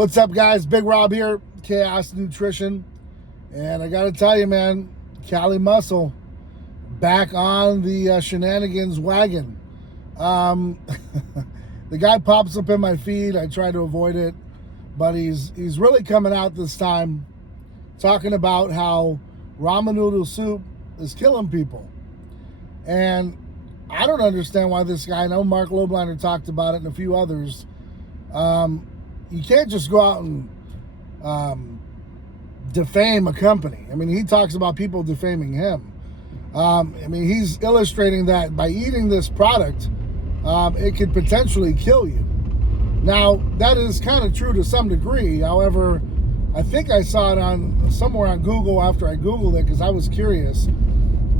What's up, guys? Big Rob here, Chaos Nutrition. And I got to tell you, man, Cali Muscle back on the shenanigans wagon. The guy pops up in my feed. I try to avoid it, but he's really coming out this time talking about how ramen noodle soup is killing people. And I don't understand why this guy, I know Mark Lobliner talked about it and a few others. You can't just go out and defame a company. I mean, he talks about people defaming him. I mean, he's illustrating that by eating this product, it could potentially kill you. Now, that is kind of true to some degree. However, I think I saw it somewhere on Google after I Googled it because I was curious.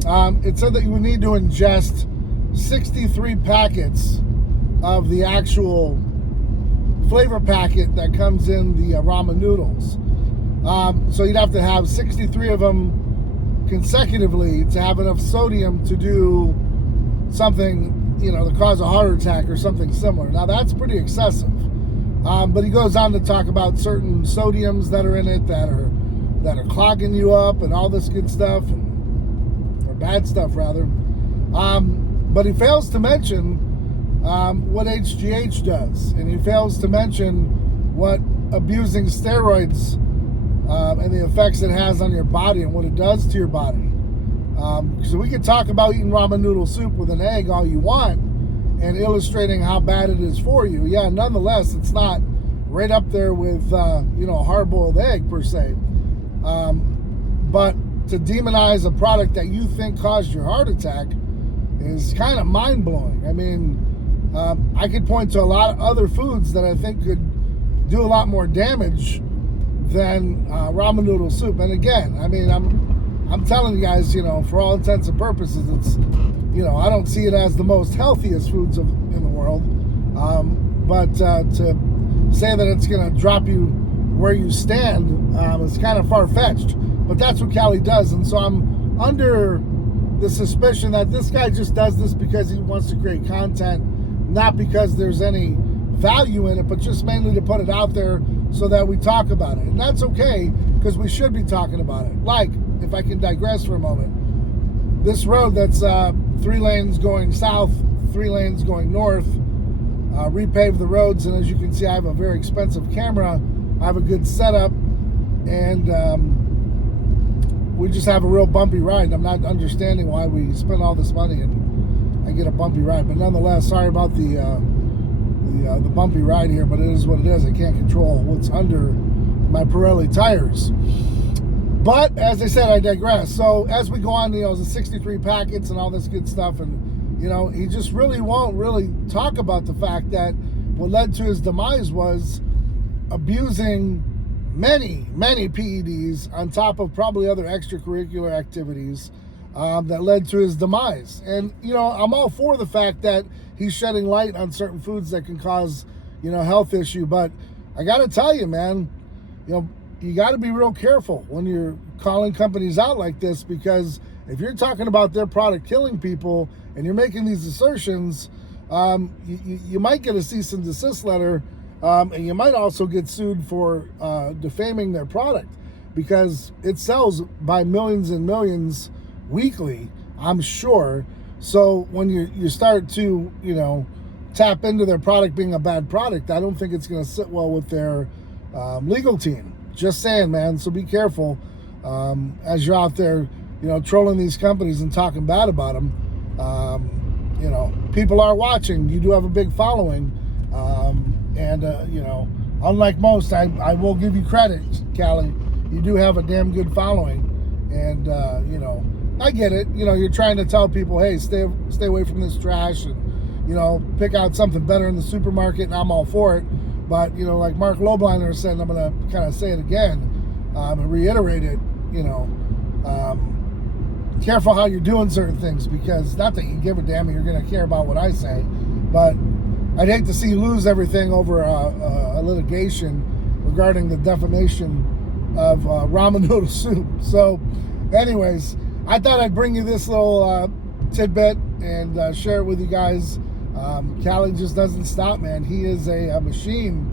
It said that you would need to ingest 63 packets of the actual flavor packet that comes in the ramen noodles. So you'd have to have 63 of them consecutively to have enough sodium to do something, to cause a heart attack or something similar. Now that's pretty excessive. But he goes on to talk about certain sodiums that are in it that are clogging you up and all this good stuff, or bad stuff rather. But he fails to mention what HGH does, and he fails to mention what abusing steroids and the effects it has on your body and what it does to your body. So we could talk about eating ramen noodle soup with an egg all you want and illustrating how bad it is for you. Yeah, nonetheless, it's not right up there with a hard-boiled egg per se. But to demonize a product that you think caused your heart attack is kind of mind-blowing. I mean, I could point to a lot of other foods that I think could do a lot more damage than ramen noodle soup. And again, I mean, I'm telling you guys, for all intents and purposes, it's, I don't see it as the most healthiest foods in the world. But to say that it's going to drop you where you stand is kind of far-fetched. But that's what Cali does. And so I'm under the suspicion that this guy just does this because he wants to create content, not because there's any value in it, but just mainly to put it out there so that we talk about it. And that's okay, because we should be talking about it. Like, if I can digress for a moment, this road that's 3 lanes going south, 3 lanes going north, repave the roads, and as you can see, I have a very expensive camera. I have a good setup, and we just have a real bumpy ride. I'm not understanding why we spend all this money and I get a bumpy ride. But nonetheless, sorry about the bumpy ride here, but it is what it is. I can't control what's under my Pirelli tires. But as I said, I digress. So as we go on, the 63 packets and all this good stuff, and he just really won't talk about the fact that what led to his demise was abusing many PEDs on top of probably other extracurricular activities that led to his demise. And I'm all for the fact that he's shedding light on certain foods that can cause health issue, but I gotta tell you, man, you got to be real careful when you're calling companies out like this, because if you're talking about their product killing people and you're making these assertions, you might get a cease and desist letter, and you might also get sued for defaming their product, because it sells by millions and millions weekly, I'm sure. So when you start to tap into their product being a bad product, I don't think it's going to sit well with their legal team. Just saying, man. So be careful as you're out there, trolling these companies and talking bad about them. People are watching. You do have a big following, and unlike most, I will give you credit, Cali. You do have a damn good following, and I get it. You're trying to tell people, hey, stay away from this trash, and pick out something better in the supermarket, and I'm all for it. But, like Mark Lobliner said, and I'm going to kind of say it again and reiterate it, careful how you're doing certain things, because not that you give a damn and you're going to care about what I say, but I'd hate to see you lose everything over a litigation regarding the defamation of ramen noodle soup. So, anyways, I thought I'd bring you this little tidbit and share it with you guys. Cali just doesn't stop, man. He is a machine,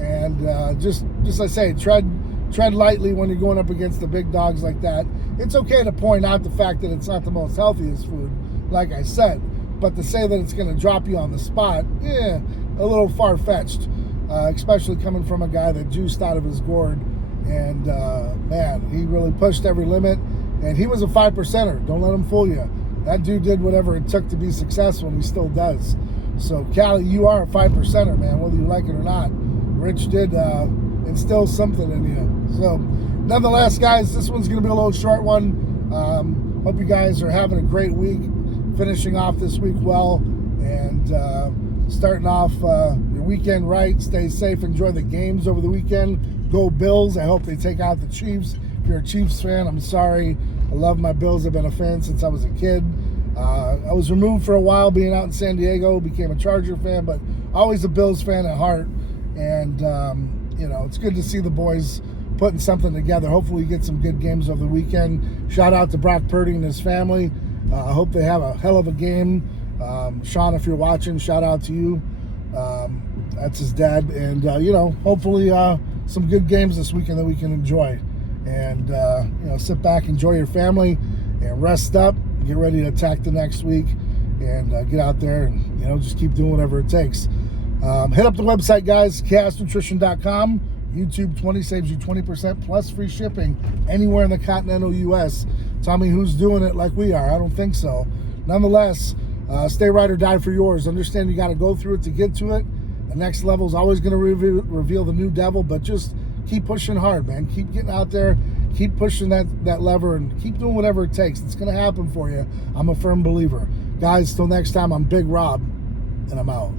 And just like I say, tread lightly when you're going up against the big dogs like that. It's okay to point out the fact that it's not the most healthiest food, like I said, but to say that it's going to drop you on the spot, yeah, a little far-fetched, especially coming from a guy that juiced out of his gourd. And man, he really pushed every limit, and he was a 5%er. Don't let him fool you. That dude did whatever it took to be successful, and he still does. So Cali, you are a 5%er, man, whether you like it or not. Rich did instill something in you. So nonetheless, guys, this one's going to be a little short one. Hope you guys are having a great week, finishing off this week well, and starting off your weekend right. Stay safe. Enjoy the games over the weekend. Go Bills. I hope they take out the Chiefs. If you're a Chiefs fan, I'm sorry. I love my Bills. I've been a fan since I was a kid. I was removed for a while being out in San Diego, became a Charger fan, but always a Bills fan at heart. And, you know, it's good to see the boys putting something together. Hopefully you get some good games over the weekend. Shout out to Brock Purdy and his family. I hope they have a hell of a game. Sean, if you're watching, shout out to you. That's his dad. And, you know, hopefully some good games this weekend that we can enjoy. And, you know, sit back, enjoy your family, and rest up. Get ready to attack the next week. And get out there and, you know, just keep doing whatever it takes. Hit up the website, guys, chaosnutrition.com. YouTube 20 saves you 20% plus free shipping anywhere in the continental U.S. Tell me who's doing it like we are. I don't think so. Nonetheless, stay right or die for yours. Understand you got to go through it to get to it. The next level is always going to reveal the new devil, but just keep pushing hard, man. Keep getting out there. Keep pushing that lever and keep doing whatever it takes. It's going to happen for you. I'm a firm believer. Guys, till next time, I'm Big Rob, and I'm out.